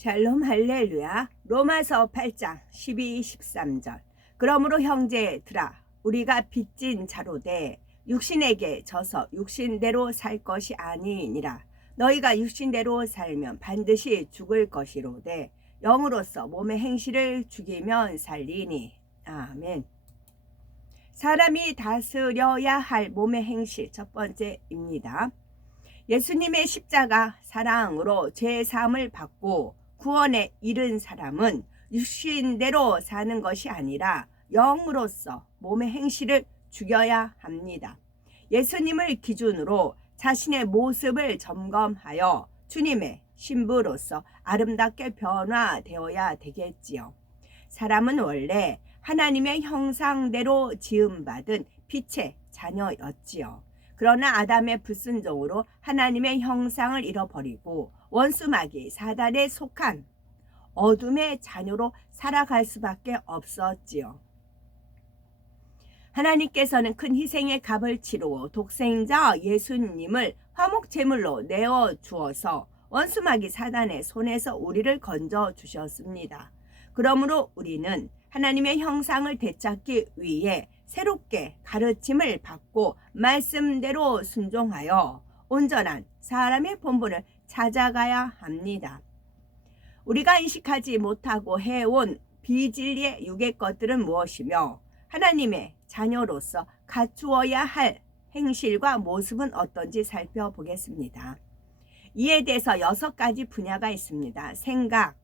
샬롬 할렐루야. 로마서 8장 12, 13절. 그러므로 형제들아 우리가 빚진 자로되 육신에게 져서 육신대로 살 것이 아니니라. 너희가 육신대로 살면 반드시 죽을 것이로되 영으로서 몸의 행실을 죽이면 살리니. 아멘. 사람이 다스려야 할 몸의 행실 첫 번째입니다. 예수님의 십자가 사랑으로 죄 사함을 받고 구원에 이른 사람은 육신대로 사는 것이 아니라 영으로서 몸의 행실을 죽여야 합니다. 예수님을 기준으로 자신의 모습을 점검하여 주님의 신부로서 아름답게 변화되어야 되겠지요. 사람은 원래 하나님의 형상대로 지음받은 빛의 자녀였지요. 그러나 아담의 불순종으로 하나님의 형상을 잃어버리고 원수마귀 사단에 속한 어둠의 자녀로 살아갈 수밖에 없었지요. 하나님께서는 큰 희생의 값을 치르고 독생자 예수님을 화목 제물로 내어 주어서 원수마귀 사단의 손에서 우리를 건져 주셨습니다. 그러므로 우리는 하나님의 형상을 되찾기 위해 새롭게 가르침을 받고 말씀대로 순종하여 온전한 사람의 본분을 찾아가야 합니다. 우리가 인식하지 못하고 해온 비진리의 육의 것들은 무엇이며 하나님의 자녀로서 갖추어야 할 행실과 모습은 어떤지 살펴보겠습니다. 이에 대해서 여섯 가지 분야가 있습니다. 생각,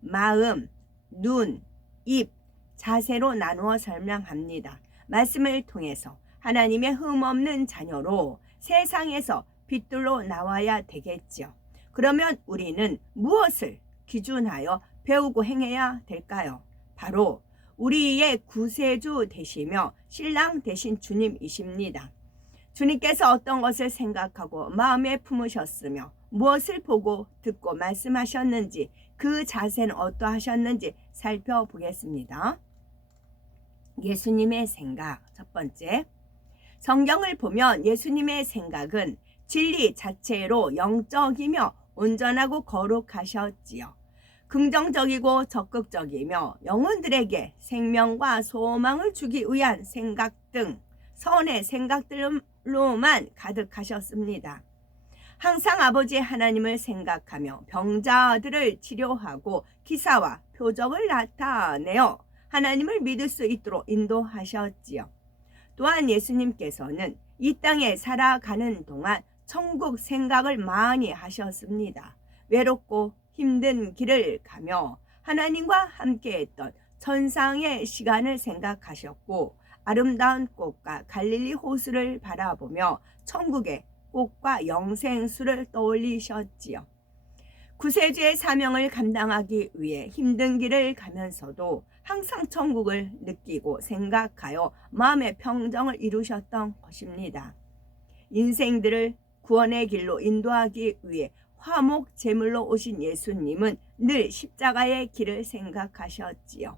마음, 눈, 입, 자세로 나누어 설명합니다. 말씀을 통해서 하나님의 흠없는 자녀로 세상에서 빛들로 나와야 되겠죠. 그러면 우리는 무엇을 기준하여 배우고 행해야 될까요? 바로 우리의 구세주 되시며 신랑 되신 주님이십니다. 주님께서 어떤 것을 생각하고 마음에 품으셨으며 무엇을 보고 듣고 말씀하셨는지 그 자세는 어떠하셨는지 살펴보겠습니다. 예수님의 생각 첫 번째 성경을 보면 예수님의 생각은 진리 자체로 영적이며 온전하고 거룩하셨지요. 긍정적이고 적극적이며 영혼들에게 생명과 소망을 주기 위한 생각 등 선의 생각들로만 가득하셨습니다. 항상 아버지 하나님을 생각하며 병자들을 치료하고 기사와 표적을 나타내어 하나님을 믿을 수 있도록 인도하셨지요. 또한 예수님께서는 이 땅에 살아가는 동안 천국 생각을 많이 하셨습니다. 외롭고 힘든 길을 가며 하나님과 함께했던 천상의 시간을 생각하셨고 아름다운 꽃과 갈릴리 호수를 바라보며 천국의 꽃과 영생수를 떠올리셨지요. 구세주의 사명을 감당하기 위해 힘든 길을 가면서도 항상 천국을 느끼고 생각하여 마음의 평정을 이루셨던 것입니다. 인생들을 구원의 길로 인도하기 위해 화목 제물로 오신 예수님은 늘 십자가의 길을 생각하셨지요.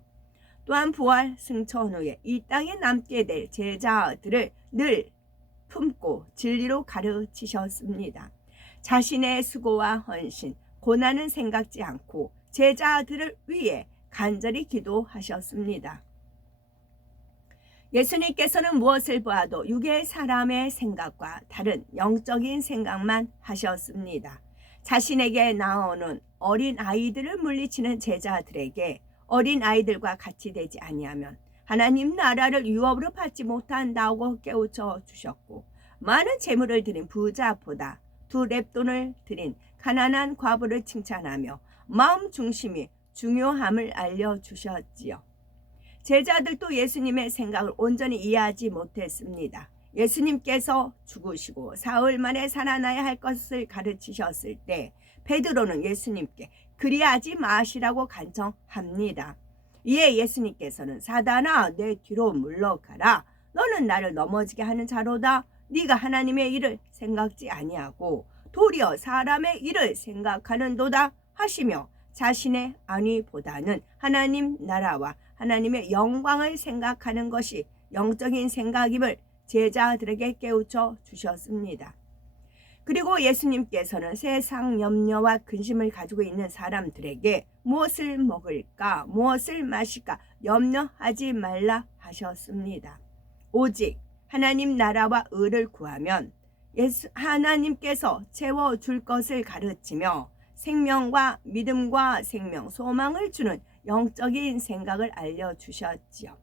또한 부활 승천 후에 이 땅에 남게 될 제자들을 늘 품고 진리로 가르치셨습니다. 자신의 수고와 헌신, 고난은 생각지 않고 제자들을 위해 간절히 기도하셨습니다. 예수님께서는 무엇을 보아도 육의 사람의 생각과 다른 영적인 생각만 하셨습니다. 자신에게 나오는 어린 아이들을 물리치는 제자들에게 어린 아이들과 같이 되지 아니하면 하나님 나라를 유업으로 받지 못한다고 깨우쳐 주셨고 많은 재물을 드린 부자보다 두 랩돈을 드린 가난한 과부를 칭찬하며 마음 중심이 중요함을 알려 주셨지요. 제자들도 예수님의 생각을 온전히 이해하지 못했습니다. 예수님께서 죽으시고 사흘 만에 살아나야 할 것을 가르치셨을 때 베드로는 예수님께 그리하지 마시라고 간청합니다. 이에 예수님께서는 사단아 내 뒤로 물러가라 너는 나를 넘어지게 하는 자로다 네가 하나님의 일을 생각지 아니하고 도리어 사람의 일을 생각하는도다 하시며 자신의 안위보다는 하나님 나라와 하나님의 영광을 생각하는 것이 영적인 생각임을 제자들에게 깨우쳐 주셨습니다. 그리고 예수님께서는 세상 염려와 근심을 가지고 있는 사람들에게 무엇을 먹을까, 무엇을 마실까 염려하지 말라 하셨습니다. 오직 하나님 나라와 의를 구하면 예수 하나님께서 채워 줄 것을 가르치며 생명과 믿음과 생명, 소망을 주는 영적인 생각을 알려 주셨지요.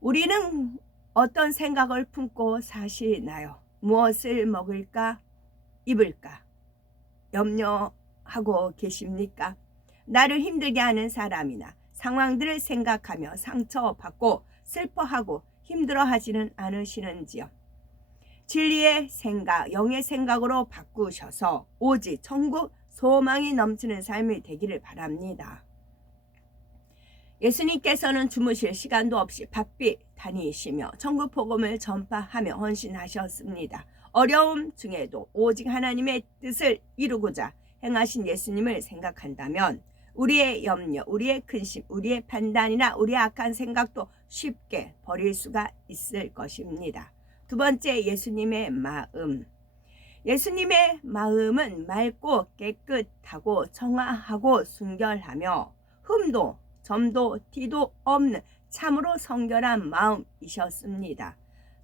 우리는 어떤 생각을 품고 사시나요? 무엇을 먹을까? 입을까? 염려하고 계십니까? 나를 힘들게 하는 사람이나 상황들을 생각하며 상처받고 슬퍼하고 힘들어하지는 않으시는지요? 진리의 생각, 영의 생각으로 바꾸셔서 오직 천국 소망이 넘치는 삶이 되기를 바랍니다. 예수님께서는 주무실 시간도 없이 바삐 다니시며 천국 복음을 전파하며 헌신하셨습니다. 어려움 중에도 오직 하나님의 뜻을 이루고자 행하신 예수님을 생각한다면 우리의 염려, 우리의 근심, 우리의 판단이나 우리의 악한 생각도 쉽게 버릴 수가 있을 것입니다. 두 번째 예수님의 마음. 예수님의 마음은 맑고 깨끗하고 청아하고 순결하며 흠도 점도 티도 없는 참으로 성결한 마음이셨습니다.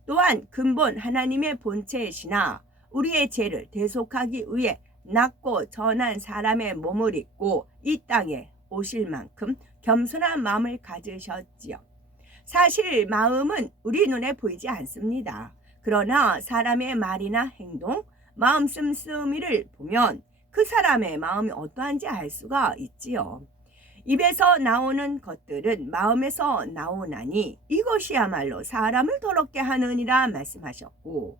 또한 근본 하나님의 본체이시나 우리의 죄를 대속하기 위해 낮고 전한 사람의 몸을 입고 이 땅에 오실 만큼 겸손한 마음을 가지셨지요. 사실 마음은 우리 눈에 보이지 않습니다. 그러나 사람의 말이나 행동, 마음 씀씀이를 보면 그 사람의 마음이 어떠한지 알 수가 있지요. 입에서 나오는 것들은 마음에서 나오나니 이것이야말로 사람을 더럽게 하느니라 말씀하셨고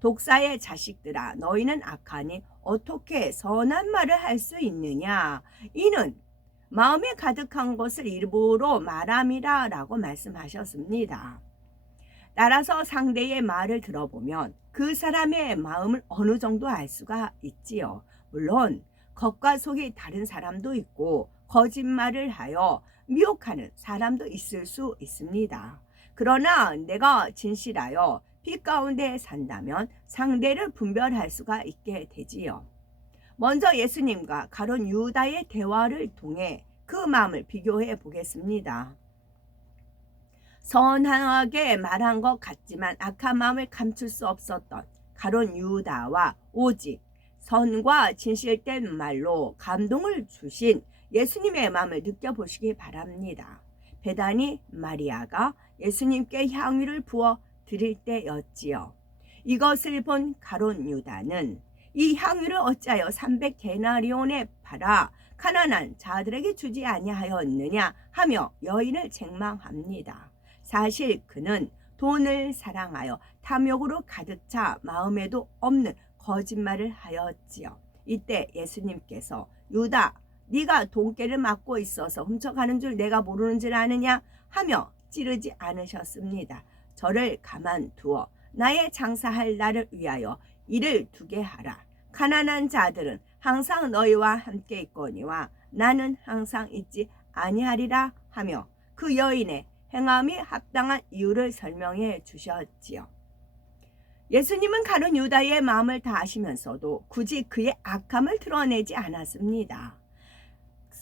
독사의 자식들아 너희는 악하니 어떻게 선한 말을 할 수 있느냐 이는 마음에 가득한 것을 일부러 말함이라 라고 말씀하셨습니다. 따라서 상대의 말을 들어보면 그 사람의 마음을 어느 정도 알 수가 있지요. 물론 겉과 속이 다른 사람도 있고 거짓말을 하여 미혹하는 사람도 있을 수 있습니다. 그러나 내가 진실하여 빛 가운데 산다면 상대를 분별할 수가 있게 되지요. 먼저 예수님과 가론 유다의 대화를 통해 그 마음을 비교해 보겠습니다. 선하게 말한 것 같지만 악한 마음을 감출 수 없었던 가론 유다와 오직 선과 진실된 말로 감동을 주신 예수님의 마음을 느껴보시기 바랍니다. 베다니 마리아가 예수님께 향유를 부어 드릴 때였지요. 이것을 본 가론 유다는 이 향유를 어찌하여 300데나리온에 팔아 가난한 자들에게 주지 아니하였느냐 하며 여인을 책망합니다. 사실 그는 돈을 사랑하여 탐욕으로 가득 차 마음에도 없는 거짓말을 하였지요. 이때 예수님께서 유다 네가 돈깨를 맡고 있어서 훔쳐가는 줄 내가 모르는 줄 아느냐 하며 찌르지 않으셨습니다. 저를 가만두어 나의 장사할 날을 위하여 일을 두게 하라. 가난한 자들은 항상 너희와 함께 있거니와 나는 항상 있지 아니하리라 하며 그 여인의 행함이 합당한 이유를 설명해 주셨지요. 예수님은 가론 유다의 마음을 다 아시면서도 굳이 그의 악함을 드러내지 않았습니다.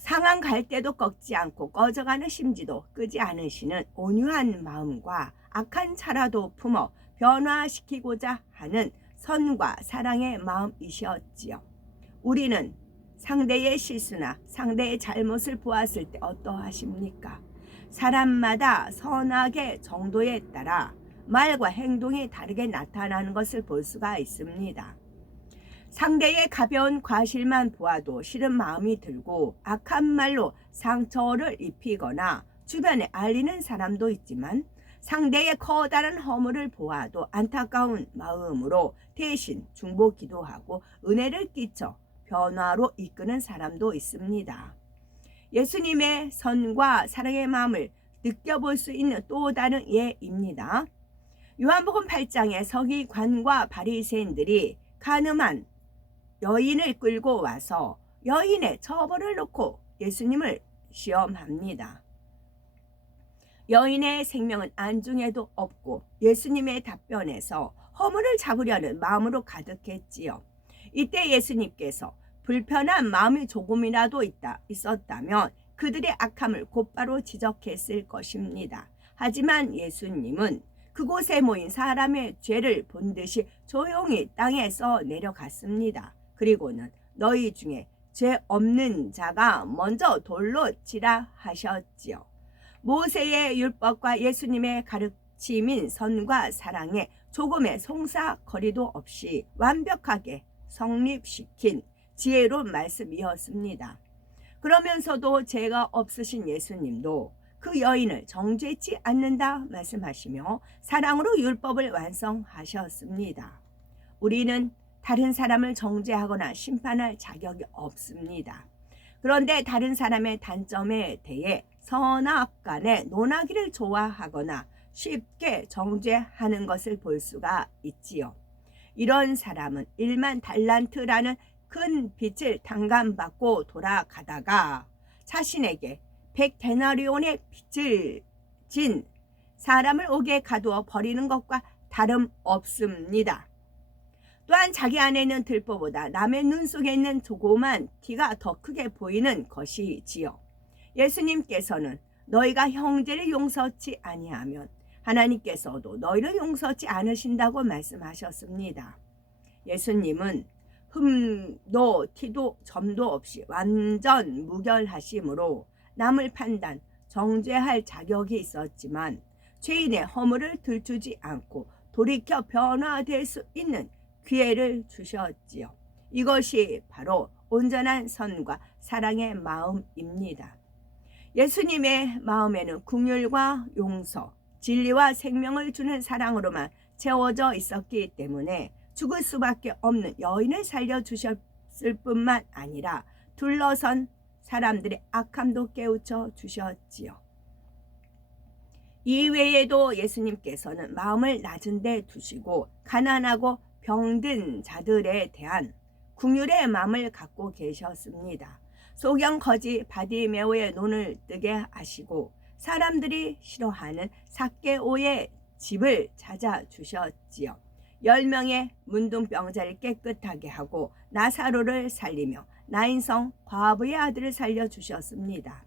상한 갈대도 꺾지 않고 꺼져가는 심지도 끄지 않으시는 온유한 마음과 악한 차라도 품어 변화시키고자 하는 선과 사랑의 마음이셨지요. 우리는 상대의 실수나 상대의 잘못을 보았을 때 어떠하십니까? 사람마다 선악의 정도에 따라 말과 행동이 다르게 나타나는 것을 볼 수가 있습니다. 상대의 가벼운 과실만 보아도 싫은 마음이 들고 악한 말로 상처를 입히거나 주변에 알리는 사람도 있지만 상대의 커다란 허물을 보아도 안타까운 마음으로 대신 중보 기도하고 은혜를 끼쳐 변화로 이끄는 사람도 있습니다. 예수님의 선과 사랑의 마음을 느껴볼 수 있는 또 다른 예입니다. 요한복음 8장에 서기관과 바리새인들이 가늠한 여인을 끌고 와서 여인의 처벌을 놓고 예수님을 시험합니다. 여인의 생명은 안중에도 없고 예수님의 답변에서 허물을 잡으려는 마음으로 가득했지요. 이때 예수님께서 불편한 마음이 조금이라도 있다 있었다면 그들의 악함을 곧바로 지적했을 것입니다. 하지만 예수님은 그곳에 모인 사람의 죄를 본 듯이 조용히 땅에 서 내려갔습니다. 그리고는 너희 중에 죄 없는 자가 먼저 돌로 치라 하셨지요. 모세의 율법과 예수님의 가르침인 선과 사랑에 조금의 송사거리도 없이 완벽하게 성립시킨 지혜로운 말씀이었습니다. 그러면서도 죄가 없으신 예수님도 그 여인을 정죄치 않는다 말씀하시며 사랑으로 율법을 완성하셨습니다. 우리는 다른 사람을 정죄하거나 심판할 자격이 없습니다. 그런데 다른 사람의 단점에 대해 선악 간에 논하기를 좋아하거나 쉽게 정죄하는 것을 볼 수가 있지요. 이런 사람은 일만 달란트라는 큰 빚을 당감받고 돌아가다가 자신에게 백 데나리온의 빚을 진 사람을 옥에 가두어 버리는 것과 다름 없습니다. 또한 자기 안에 있는 들보보다 남의 눈 속에 있는 조그만 티가 더 크게 보이는 것이지요. 예수님께서는 너희가 형제를 용서치 아니하면 하나님께서도 너희를 용서치 않으신다고 말씀하셨습니다. 예수님은 흠도 티도 점도 없이 완전 무결하심으로 남을 판단, 정죄할 자격이 있었지만 죄인의 허물을 들추지 않고 돌이켜 변화될 수 있는 기회를 주셨지요. 이것이 바로 온전한 선과 사랑의 마음입니다. 예수님의 마음에는 궁율과 용서, 진리와 생명을 주는 사랑으로만 채워져 있었기 때문에 죽을 수밖에 없는 여인을 살려주셨을 뿐만 아니라 둘러선 사람들의 악함도 깨우쳐 주셨지요. 이외에도 예수님께서는 마음을 낮은 데 두시고 가난하고 병든 자들에 대한 궁율의 마음을 갖고 계셨습니다. 소경 거지 바디메오의 눈을 뜨게 하시고 사람들이 싫어하는 사케오의 집을 찾아주셨지요. 열 명의 문둥병자를 깨끗하게 하고 나사로를 살리며 나인성 과부의 아들을 살려주셨습니다.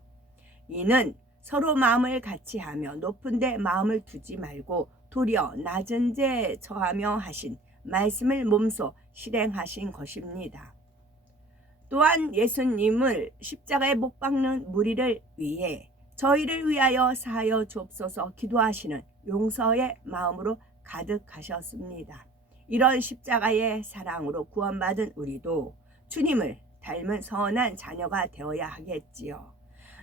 이는 서로 마음을 같이 하며 높은 데 마음을 두지 말고 도리어 낮은 데 처하며 하신 말씀을 몸소 실행하신 것입니다. 또한 예수님을 십자가에 못 박는 무리를 위해 저희를 위하여 사하여 좁소서 기도하시는 용서의 마음으로 가득하셨습니다. 이런 십자가의 사랑으로 구원받은 우리도 주님을 닮은 선한 자녀가 되어야 하겠지요.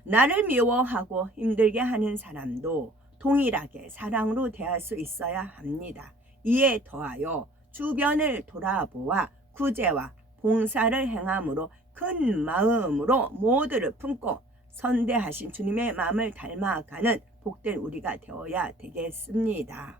나를 미워하고 힘들게 하는 사람도 동일하게 사랑으로 대할 수 있어야 합니다. 이에 더하여 주변을 돌아보아 구제와 봉사를 행함으로 큰 마음으로 모두를 품고 선대하신 주님의 마음을 닮아가는 복된 우리가 되어야 되겠습니다.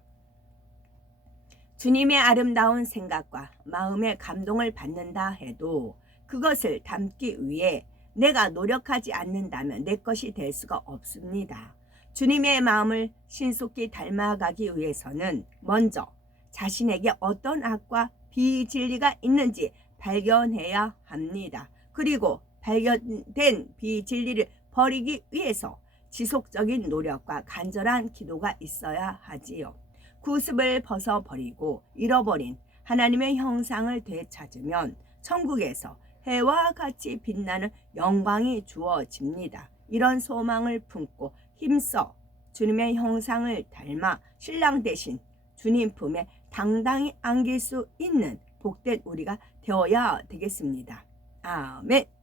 주님의 아름다운 생각과 마음의 감동을 받는다 해도 그것을 담기 위해 내가 노력하지 않는다면 내 것이 될 수가 없습니다. 주님의 마음을 신속히 닮아가기 위해서는 먼저 자신에게 어떤 악과 비진리가 있는지 발견해야 합니다. 그리고 발견된 비진리를 버리기 위해서 지속적인 노력과 간절한 기도가 있어야 하지요. 구습을 벗어버리고 잃어버린 하나님의 형상을 되찾으면 천국에서 해와 같이 빛나는 영광이 주어집니다. 이런 소망을 품고 힘써 주님의 형상을 닮아 신랑 대신 주님 품에 당당히 안길 수 있는 복된 우리가 되어야 되겠습니다. 아멘.